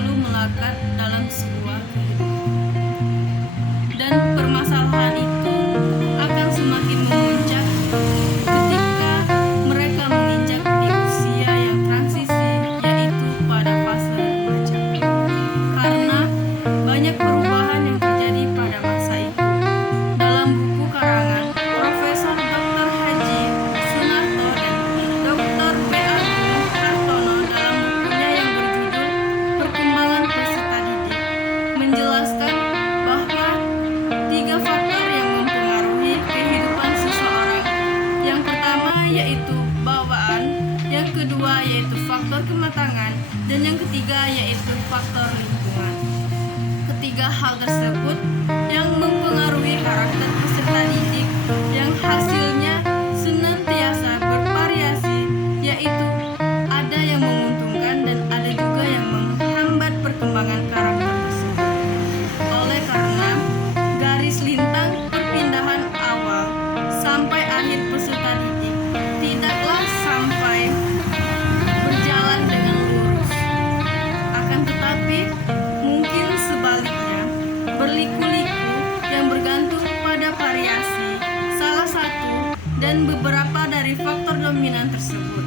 selalu melekat dalam sebuah kehidupan. Dan permasalahan itu akan semakin memuncak ketika mereka menginjak di usia yang transisi, yaitu pada fase remaja. Karena banyak perubahan yang terjadi pada masa itu. Dalam buku karangan Profesor Dr. Haji Sunarto dan Dr. B. Agung Hartono dalam bukunya yang berjudul Perkembangan Peserta Didik menjelaskan bahwa 3 faktor yang mempengaruhi kehidupan seseorang. Yang pertama yaitu bawaan, yang kedua yaitu faktor kematangan, dan yang ketiga yaitu faktor lingkungan. Ketiga hal tersebut yang mempengaruhi karakter peserta didik yang hasilnya senantiasa bervariasi, yaitu ada yang menguntungkan dan ada juga yang menghambat perkembangan karakter tersebut. Oleh karena garis lintang perpindahan awal sampai akhir peserta didik tidaklah sampai berjalan dengan lurus, akan tetapi mungkin sebaliknya berliku-liku yang bergantung pada variasi salah satu dan beberapa dari faktor dominan tersebut.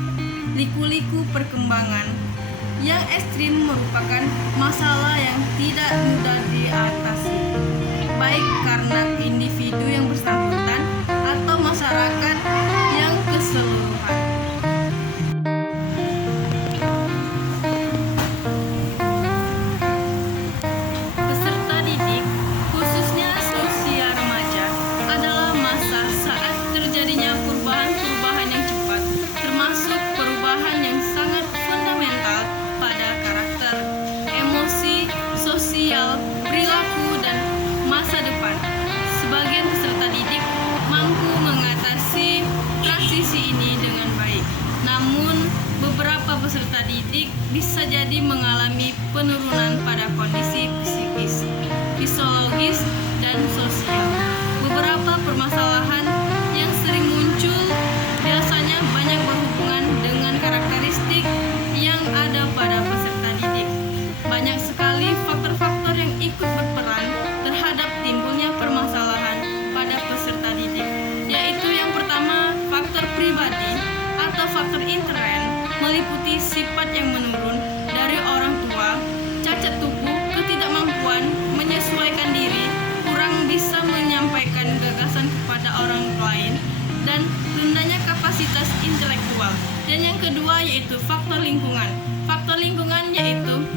Liku-liku perkembangan yang ekstrim merupakan masalah yang tidak mudah diatasi, baik karena individu yang bersangkutan atau masyarakat yang keseluruhan. Peserta didik, khususnya usia remaja, adalah masa saat terjadinya perubahan-perubahan yang cepat, termasuk perubahan yang sangat fundamental pada karakter, emosi, sosial, perilaku, dan masa depan. Sebagian peserta didik mampu mengatasi transisi ini dengan baik, namun beberapa peserta didik bisa jadi mengalami penurunan pada kondisi psikis, fisiologis, dan sosial. Beberapa permasalahan yang sering muncul biasanya banyak berhubungan dengan karakteristik yang ada pada peserta didik. Banyak sekali faktor-faktor yang ikut berperan terhadap timbulnya permasalahan pada peserta didik, yaitu yang pertama faktor pribadi atau faktor intern, meliputi sifat yang menurun dari orang tua, cacat tubuh, ketidakmampuan menyesuaikan diri, kurang bisa menyampaikan gagasan kepada orang lain, dan rendahnya kapasitas intelektual. Dan yang kedua yaitu faktor lingkungan. Faktor lingkungan yaitu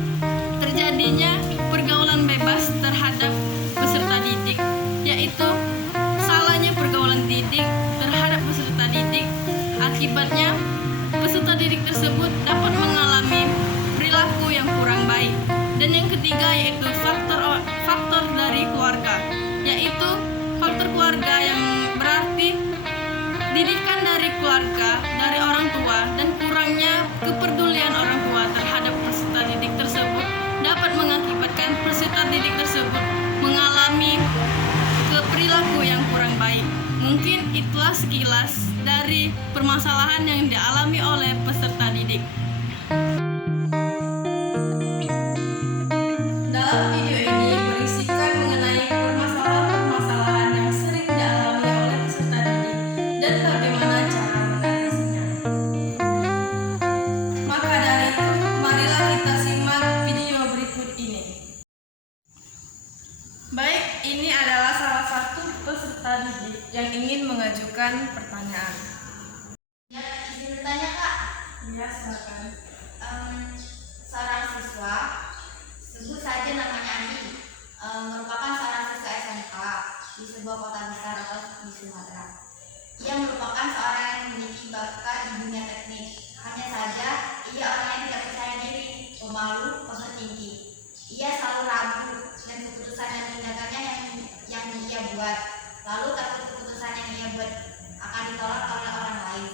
terjadinya pergaulan bebas terhadap peserta didik, yaitu salahnya pergaulan didik terhadap peserta didik. Akibatnya peserta didik tersebut dapat mengalami perilaku yang kurang baik. Dan yang ketiga yaitu faktor dari keluarga, yaitu faktor keluarga yang berarti didikan dari keluarga, dari orang tua, dan kurangnya kepedulian orang tua terhadap peserta didik tersebut dapat mengakibatkan peserta didik tersebut mengalami perilaku yang kurang baik. Mungkin itulah sekilas dari permasalahan yang dialami oleh peserta didik. Dalam video ini berisikan mengenai permasalahan-permasalahan yang sering dialami oleh peserta didik dan bagaimana cara mengatasinya. Maka dari itu, marilah kita simak video berikut ini. Baik, ini adalah salah satu peserta didik yang ingin mengajukan pertanyaan. Ya, izin bertanya Kak. Ya, silakan. Seorang siswa, sebut saja namanya Andi, merupakan seorang siswa SMK di sebuah kota besar atau di Sumatera. Ia merupakan seorang yang memiliki bakat di dunia teknik. Hanya saja, ia orang yang tidak percaya diri, pemalu, overthinking. Ia selalu ragu dan keputusan dan tindakannya yang ia buat. Lalu takut keputusan yang ia buat akan ditolak oleh orang lain.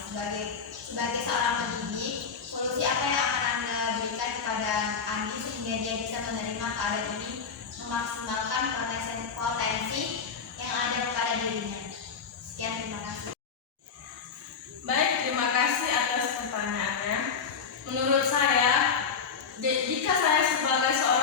Sebagai seorang pendidik, solusi apa yang akan Anda berikan kepada Andi sehingga dia bisa menerima keadaan ini, memaksimalkan potensi yang ada pada dirinya? Sekian, terima kasih. Baik, terima kasih atas pertanyaannya. Menurut saya, jika saya sebagai seorang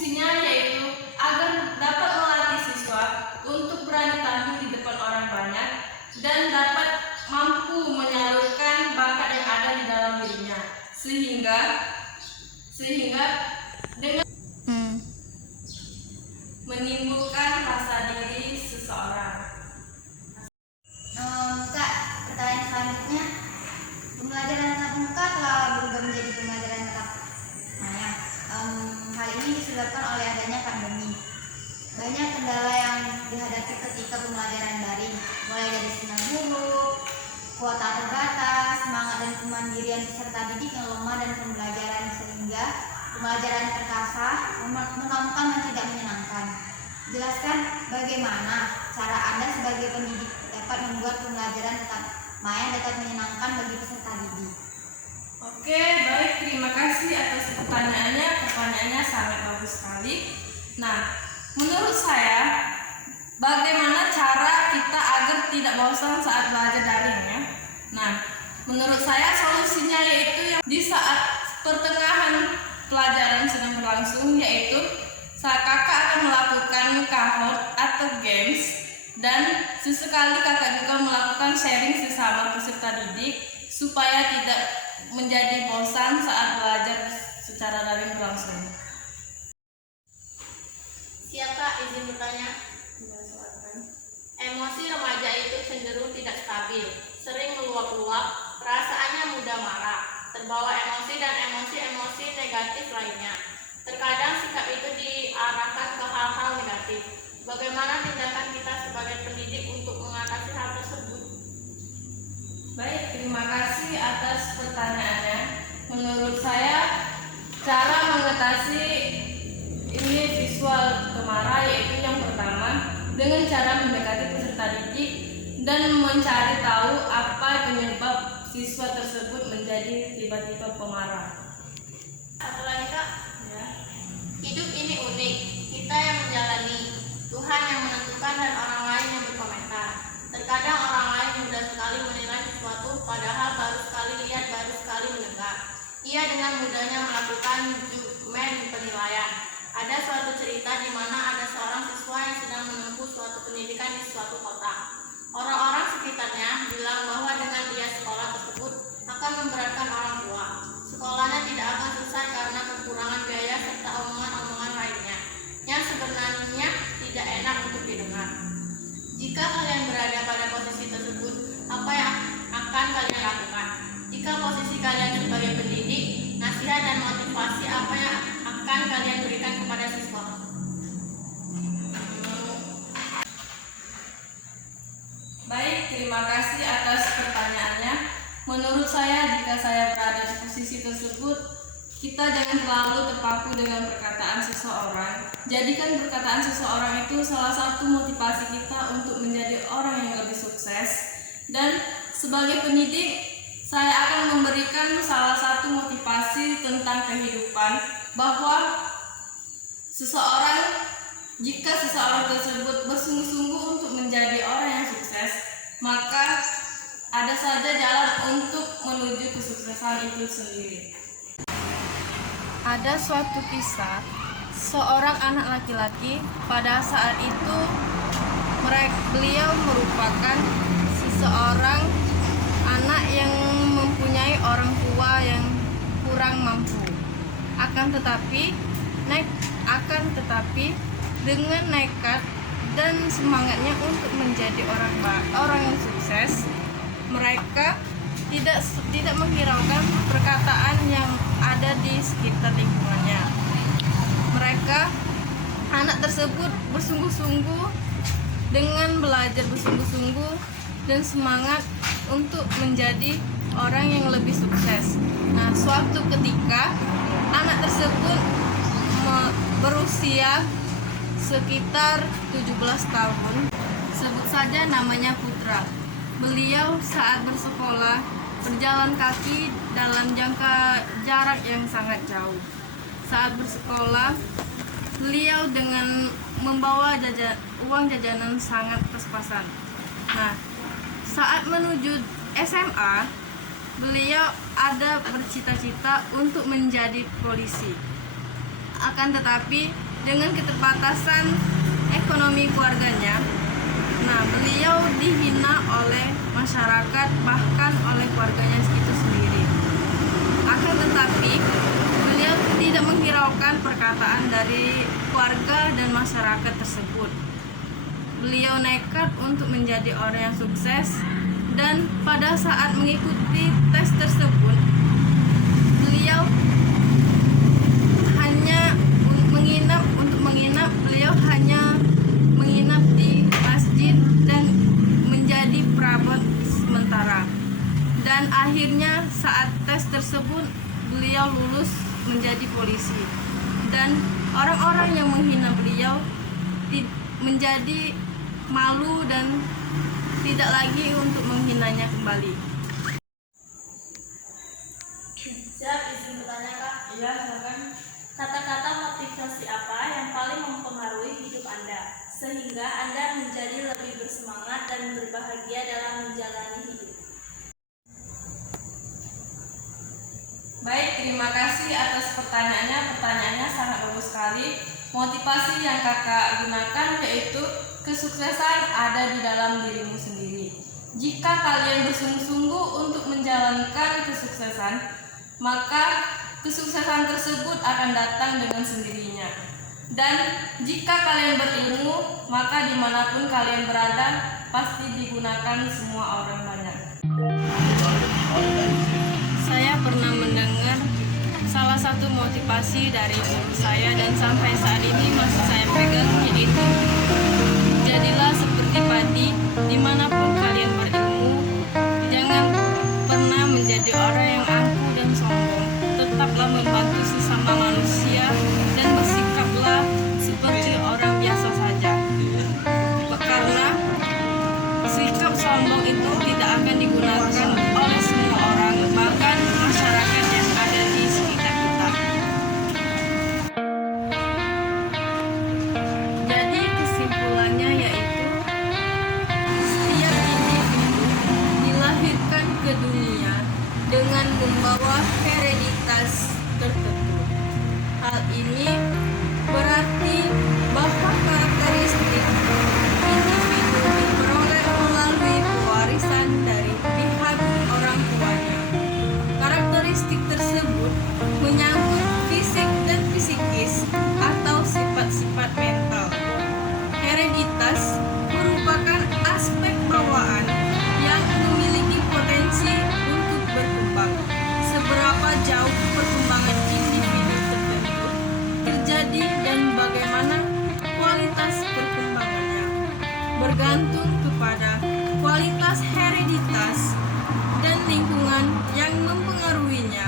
Fungsinya yaitu agar dapat melatih siswa untuk berani tampil di depan orang banyak dan dapat mampu menyalurkan bakat yang ada di dalam dirinya, sehingga dengan menimbulkan rasa diri seseorang. Kak, pertanyaan selanjutnya, pembelajaran tatap muka telah berubah menjadi pembelajaran tatap maya. Hal ini disebabkan oleh adanya pandemi. Banyak kendala yang dihadapi ketika pembelajaran daring, mulai dari sinyal buruk, kuota terbatas, semangat dan kemandirian peserta didik yang lemah dan pembelajaran sehingga pembelajaran terkasar, menonton dan tidak menyenangkan. Jelaskan bagaimana cara Anda sebagai pendidik dapat membuat pembelajaran tatap maya dapat menyenangkan bagi peserta didik. Oke, baik, terima kasih atas pertanyaannya. Pertanyaannya sangat bagus sekali. Nah, menurut saya, bagaimana cara kita agar tidak bosan saat belajar daring ya? Nah, menurut saya solusinya yaitu yang di saat pertengahan pelajaran sedang berlangsung, yaitu saat kakak akan melakukan kahot atau games, dan sesekali kakak juga melakukan sharing sesama peserta didik supaya tidak menjadi bosan saat belajar secara daring berlangsung. Siapa izin bertanya? Emosi remaja itu cenderung tidak stabil, sering meluap-luap, perasaannya mudah marah, terbawa emosi dan emosi-emosi negatif lainnya. Terkadang sikap itu diarahkan ke hal-hal negatif. Bagaimana tindakan kita sebagai pendidik untuk mengatasi hal tersebut? Baik, terima kasih atas pertanyaannya. Menurut saya, cara mengatasi ini visual kemarah yaitu yang pertama dengan cara mendekati peserta didik dan mencari tahu apa penyebab siswa tersebut menjadi tiba-tiba pemarah. Satu lagi Kak, Ya. hidup ini unik, kita yang menjalani, Tuhan yang menentukan dan orang lain yang berkomentar. Terkadang orang lain mudah sekali menilai sesuatu padahal baru sekali lihat, baru sekali mendengar. Ia dengan mudahnya melakukan judgement penilaian. Ada suatu cerita di mana ada seorang siswa yang sedang menempuh suatu pendidikan di suatu kota. Orang-orang sekitarnya bilang bahwa dengan dia sekolah tersebut akan memberatkan orang tua. Sekolahnya tidak akan selesai karena kekurangan biaya serta omongan-omongan lainnya yang sebenarnya tidak enak untuk didengar. Jika kalian berada pada posisi tersebut, apa yang akan kalian lakukan? Jika posisi kalian sebagai pendidik, nasihat dan motivasi apa yang akan kalian berikan kepada siswa? Baik, terima kasih atas pertanyaannya. Menurut saya, jika saya berada di posisi tersebut, kita jangan terlalu terpaku dengan perkataan seseorang. Jadikan perkataan seseorang itu salah satu motivasi kita untuk menjadi orang yang lebih sukses. Dan sebagai pendidik, saya akan memberikan salah satu motivasi tentang kehidupan, bahwa jika seseorang tersebut bersungguh-sungguh untuk menjadi orang yang sukses, maka ada saja jalan untuk menuju kesuksesan itu sendiri. Ada suatu kisah, seorang anak laki-laki pada saat itu beliau merupakan seseorang anak yang mempunyai orang tua yang kurang mampu. Akan tetapi dengan nekat dan semangatnya untuk menjadi orang yang sukses, mereka tidak menghiraukan perkataan yang ada di sekitar lingkungannya. Anak tersebut bersungguh-sungguh dengan belajar bersungguh-sungguh dan semangat untuk menjadi orang yang lebih sukses. Nah, suatu ketika anak tersebut berusia sekitar 17 tahun. Sebut saja namanya Putra. Beliau saat bersekolah berjalan kaki dalam jarak yang sangat jauh. Saat bersekolah, beliau dengan membawa uang jajanan sangat pas-pasan. Nah, saat menuju SMA, beliau ada bercita-cita untuk menjadi polisi. Akan tetapi dengan keterbatasan ekonomi keluarganya. Nah, beliau dihina oleh masyarakat, bahkan oleh keluarganya itu sendiri. Akan tetapi, beliau tidak menghiraukan perkataan dari keluarga dan masyarakat tersebut. Beliau nekat untuk menjadi orang yang sukses, dan pada saat mengikuti tes tersebut, beliau hanya menginap di masjid dan menjadi perabot sementara. Dan akhirnya saat tes tersebut beliau lulus menjadi polisi, dan orang-orang yang menghina beliau menjadi malu dan tidak lagi untuk menghinanya kembali. Siap, izin bertanya Kak. Iya, silakan. Kata-kata motivasi apa yang paling mempengaruhi hidup Anda, sehingga Anda menjadi lebih bersemangat dan berbahagia dalam menjalani hidup? Baik, terima kasih atas pertanyaannya. Pertanyaannya sangat bagus sekali. Motivasi yang kakak gunakan yaitu kesuksesan ada di dalam dirimu sendiri. Jika kalian bersungguh-sungguh untuk menjalankan kesuksesan, maka kesuksesan tersebut akan datang dengan sendirinya. Dan jika kalian berilmu, maka dimanapun kalian berada, pasti digunakan semua orang banyak. Saya pernah mendengar salah satu motivasi dari guru saya dan sampai saat ini masih saya pegang, yaitu jadilah seperti padi, dimanapun kalian berilmu, jangan pernah menjadi orang yang angkuh dan sombong. Tetaplah membantu sesama manusia dan bersikaplah seperti orang biasa saja. Karena sikap sombong itu tidak akan digunakan oleh semua orang, bahkan masyarakat yang ada di sekitar kita. Jadi kesimpulannya yaitu setiap individu dilahirkan ke dunia dengan membawa hereditas tertentu. Hal ini berarti bahwa karakteristik individu diperoleh melalui pewarisan dari pihak orang tuanya. Karakteristik tersebut menyangkut fisik dan psikis atau sifat-sifat mental. Hereditas merupakan aspek bawaan yang memiliki potensi untuk berkembang. Seberapa jauh perkembangan individu tertentu terjadi dan bagaimana kualitas perkembangannya bergantung kepada kualitas hereditas dan lingkungan yang mempengaruhinya.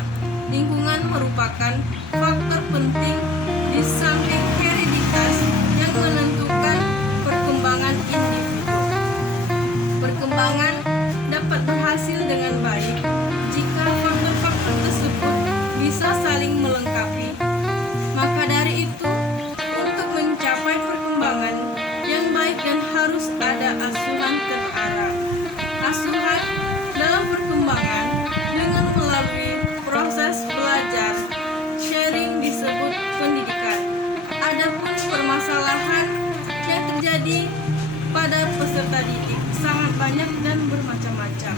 Lingkungan merupakan faktor penting di samping hereditas yang menentukan perkembangan individu. Perkembangan dapat berhasil dengan baik jika faktor-faktor tersebut bisa saling melengkapi. Maka dari itu, untuk mencapai perkembangan yang baik dan harus ada asuhan terarah. Asuhan dalam perkembangan dengan melalui proses belajar, sharing disebut pendidikan. Adapun permasalahan yang terjadi pada peserta didik sangat banyak dan bermacam-macam.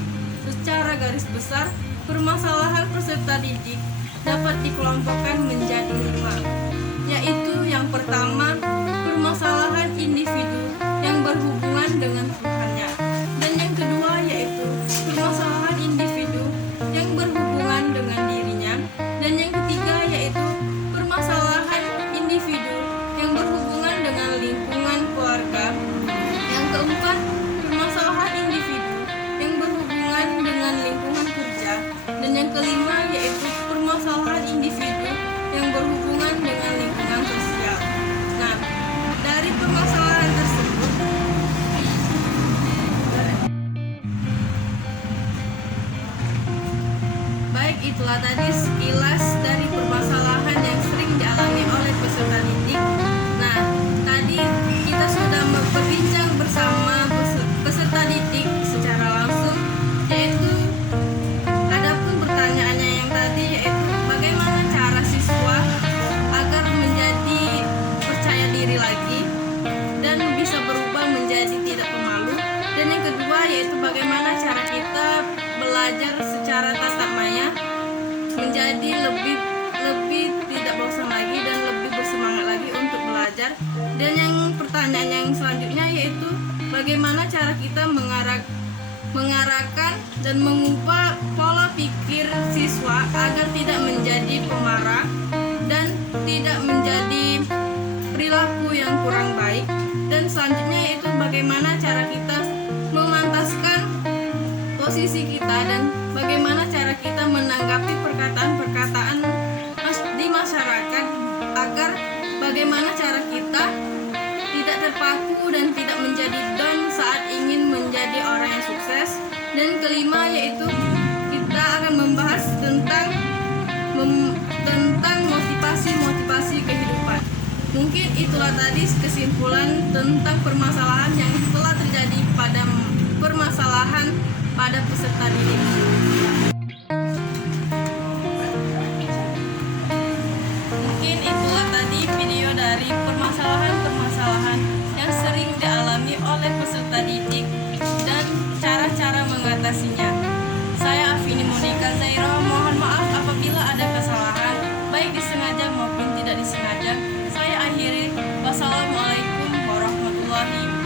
Secara garis besar, permasalahan peserta didik dapat dikelompokkan menjadi 5, yaitu yang pertama, permasalahan individu yang berhubungan dengan Tuhannya, dan yang kedua yaitu permasalahan individu yang berhubungan dengan dirinya, dan yang ketiga yaitu permasalahan individu yang berhubungan dengan lingkungan keluarga, yang keempat permasalahan individu yang berhubungan dengan lingkungan kerja, dan yang kelima yaitu permasalahan individu yang berhubungan dengan lingkungan sosial. Nah, dari permasalahan tersebut, baik itulah tadi sekilas dari permasalahan yang sering dialami oleh peserta didik. Nah, tadi kita sudah berbincang bersama peserta didik secara langsung, yaitu adapun pertanyaannya yang tadi yaitu bagaimana cara siswa agar menjadi percaya Dan yang pertanyaan yang selanjutnya yaitu bagaimana cara kita mengarahkan dan mengubah pola pikir siswa agar tidak menjadi pemarah dan tidak menjadi perilaku yang kurang baik. Dan selanjutnya yaitu bagaimana cara kita memantaskan posisi kita dan bagaimana cara kita menanggapi perkataan-perkataan di masyarakat agar bagaimana cara kita tidak terpaku dan tidak menjadi down saat ingin menjadi orang yang sukses. Dan kelima yaitu kita akan membahas tentang motivasi kehidupan. Mungkin itulah tadi kesimpulan tentang permasalahan yang telah terjadi pada peserta didik. Mungkin itulah tadi video dari permasalahan-permasalahan yang sering dialami oleh peserta didik dan cara-cara mengatasinya. Saya Afini Monika Zaira, mohon maaf apabila ada kesalahan, baik disengaja maupun tidak disengaja. Saya akhiri. Wassalamualaikum warahmatullahi wabarakatuh.